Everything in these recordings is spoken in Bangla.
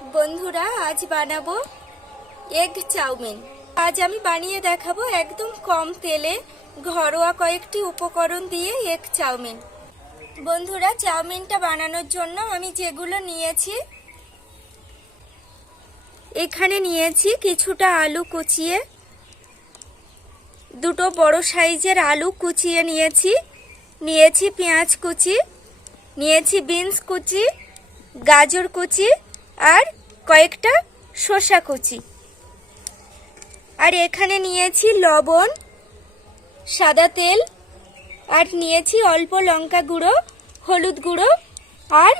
বন্ধুরা, আজ বানাবো এগ চাউমিন। আজ আমি বানিয়ে দেখাবো একদম কম তেলে ঘরোয়া কয়েকটি উপকরণ দিয়ে এগ চাউমিন। বন্ধুরা, চাউমিনটা বানানোর জন্য আমি যেগুলো নিয়েছি, এখানে নিয়েছি কিছুটা আলু কুচিয়ে, দুটো বড় সাইজের আলু কুচিয়ে নিয়েছি পেঁয়াজ কুচি, নিয়েছি বিনস কুচি, গাজর কুচি আর কয়েকটা শসা কুচি। আর এখানে নিয়েছি লবণ, সাদা তেল, আর নিয়েছি অল্প লঙ্কা গুঁড়ো, হলুদ গুঁড়ো আর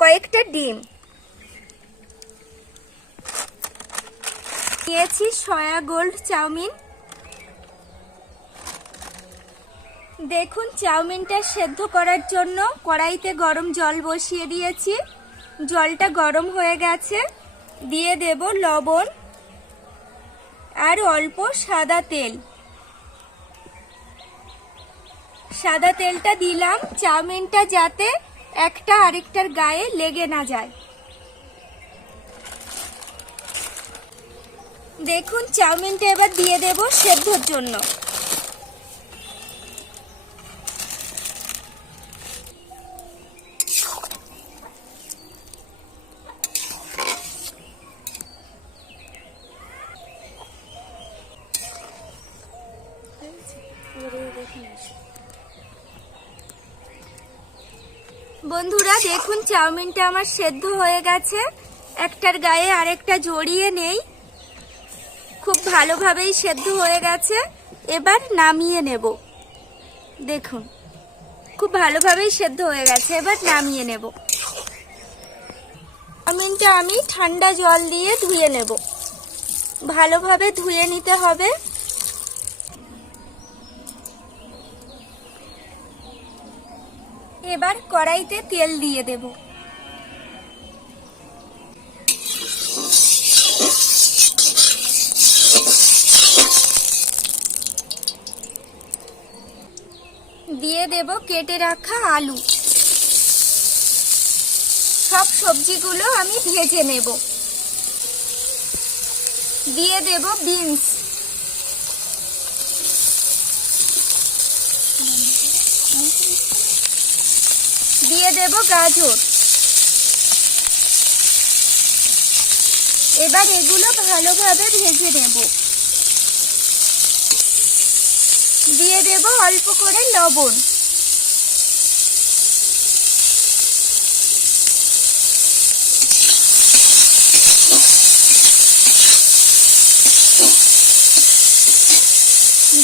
কয়েকটা ডিম। নিয়েছি সয়া গোল্ড চাউমিন। দেখুন, চাউমিনটা সেদ্ধ করার জন্য কড়াইতে গরম জল বসিয়ে দিয়েছি। জলটা গরম হয়ে গেছে, দিয়ে দেব লবণ আর অল্প সাদা তেল। সাদা তেলটা দিলাম চাউমিনটা যাতে একটা আরেকটার গায়ে লেগে না যায়। দেখুন, চাউমিনটা এবার দিয়ে দেব সেদ্ধর জন্য। বন্ধুরা, দেখুন চাউমিনটা আমার সেদ্ধ হয়ে গেছে, একটার গায়ে আরেকটা জড়িয়ে নেই, খুব ভালোভাবেই সেদ্ধ হয়ে গেছে। এবার নামিয়ে নেব। দেখুন, খুব ভালোভাবেই সেদ্ধ হয়ে গেছে, এবার নামিয়ে নেব। চাউমিনটা আমি ঠান্ডা জল দিয়ে ধুয়ে নেব। ভালোভাবে ধুয়ে নিতে হবে। এবার কড়াইতে তেল দিয়ে দেব। দিয়ে দেব কেটে রাখা আলু। সব সবজিগুলো আমি ভেজে নেব। দিয়ে দেব বিনস, দিয়ে দেব গাজর। এবার এগুলো ভালোভাবে ভেজে নেব। দিয়ে দেব অল্প করে লবণ।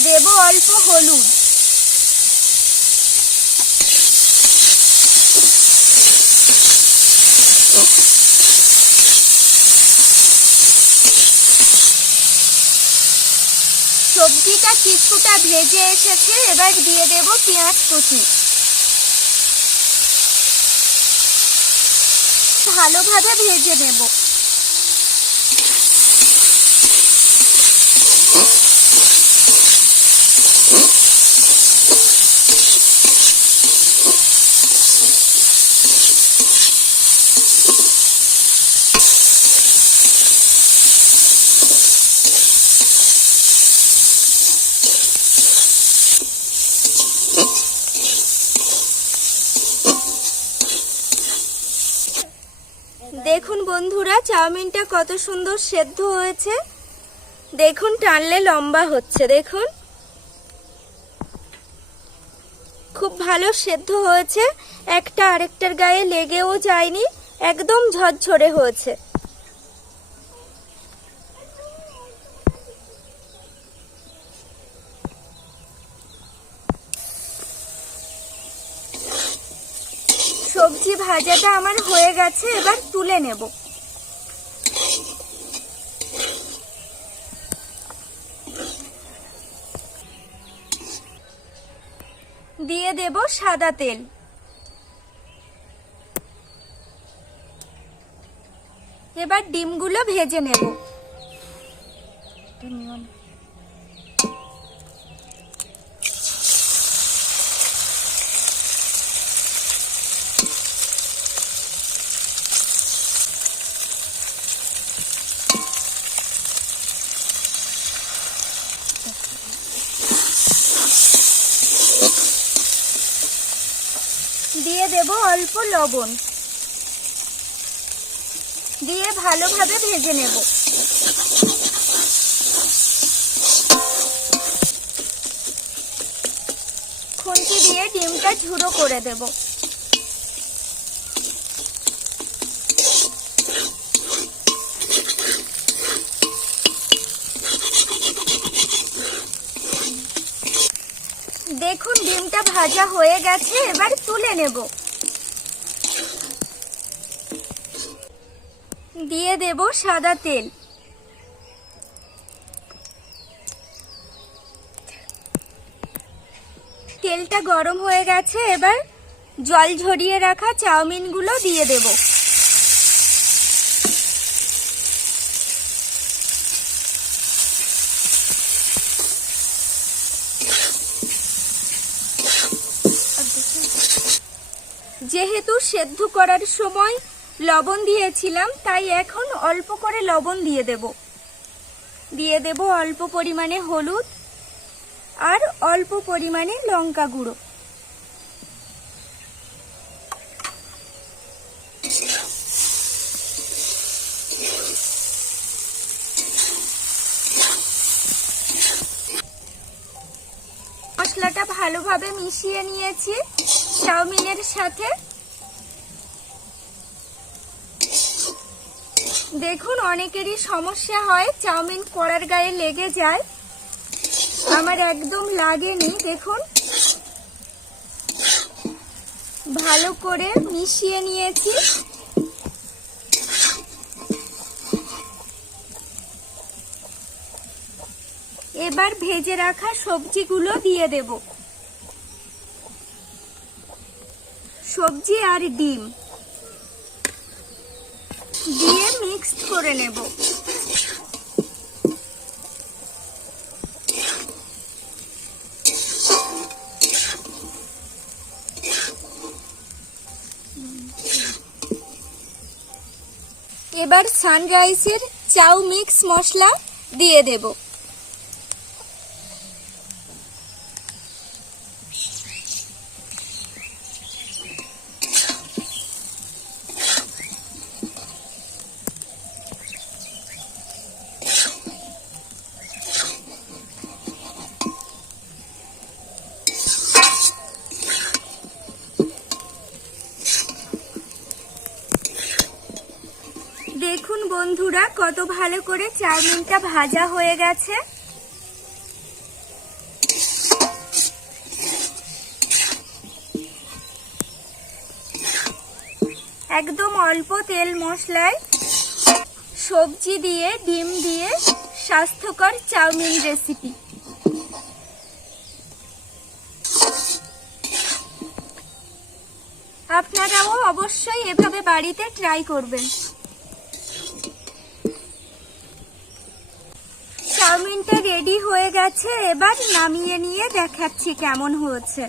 দেব অল্প হলুদ। সবজিটা কিছুটা ভেজে এসেছে, এবার দিয়ে দেব পেঁয়াজ কুচি। ভালোভাবে ভেজে নেব। দেখুন বন্ধুরা, চাউমিনটা কত সুন্দর সেদ্ধ হয়েছে। দেখুন, টানলে লম্বা হচ্ছে। দেখুন, খুব ভালো সেদ্ধ হয়েছে, একটা আরেকটার গায়ে লেগেও যায়নি, একদম ঝরঝরে হয়েছে। সবজি ভাজাটা আমার হয়ে গেছে, এবার তুলে নেব। দিয়ে দেব সাদা তেল। এবার ডিমগুলো ভেজে নেব। দেব অল্প লবণ, দিয়ে ভালোভাবে ভেজে নেব। খুন্তি দিয়ে ডিমটা ঝুড়ো করে দেব। দেখুন ডিমটা ভাজা হয়ে গেছে, এবার তুলে নেব। দিয়ে দেব সাদা তেল। তেলটা গরম হয়ে গেছে, এবার জল ঝরিয়ে রাখা চাউমিনগুলো দিয়ে দেব। যেহেতু সেদ্ধ করার সময় লবণ দিয়েছিলাম, তাই এখন অল্প করে লবণ দিয়ে দেব। দিয়ে দেব অল্প পরিমাণে হলুদ আর অল্প পরিমাণে লঙ্কা গুঁড়ো। মশলাটা ভালোভাবে মিশিয়ে নিয়েছি চাউমিনের সাথে। দেখুন অনেকেরই সমস্যা হয়, চাউমিন কড়ার গায়ে লেগে যায়, আমার একদম লাগেনি। দেখুন ভালো করে মিশিয়ে নিয়েছি। এবার ভেজে রাখা সবজিগুলো দিয়ে দেব। সবজি আর ডিম দিয়ে মিক্সড করে নেব। এবার সানরাইসের চাউ মিক্স মশলা দিয়ে দেব। দেখুন বন্ধুরা কত ভালো করে চাউমিনটা ভাজা হয়ে গেছে। একদম অল্প তেল মশলায় সবজি দিয়ে ডিম দিয়ে স্বাস্থ্যকর চাউমিন রেসিপি। আপনারাও অবশ্যই এভাবে বাড়িতে ট্রাই করবেন। চাউমিনটা রেডি হয়ে গেছে, এবার নামিয়ে নিয়ে দেখাচ্ছি কেমন হয়েছে।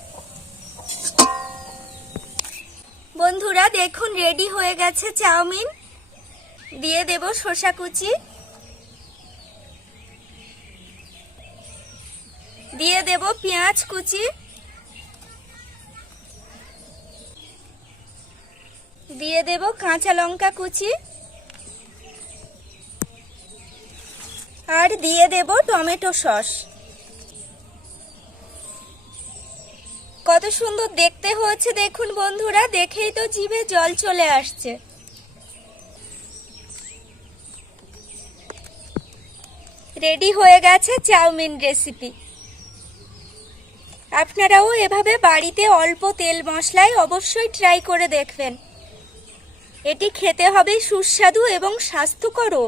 বন্ধুরা দেখুন রেডি হয়ে গেছে চাউমিন। দিয়ে দেব শসা কুচি, দিয়ে দেব পেঁয়াজ কুচি, দিয়ে দেব কাঁচা লঙ্কা কুচি, আর দিয়ে দেব টমেটো সস। কত সুন্দর দেখতে হয়েছে দেখুন বন্ধুরা, দেখেই তো জিভে জল চলে আসছে। রেডি হয়ে গেছে চাউমিন রেসিপি। আপনারাও এভাবে বাড়িতে অল্প তেল মশলায় অবশ্যই ট্রাই করে দেখবেন। এটি খেতে হবে সুস্বাদু এবং স্বাস্থ্যকরও।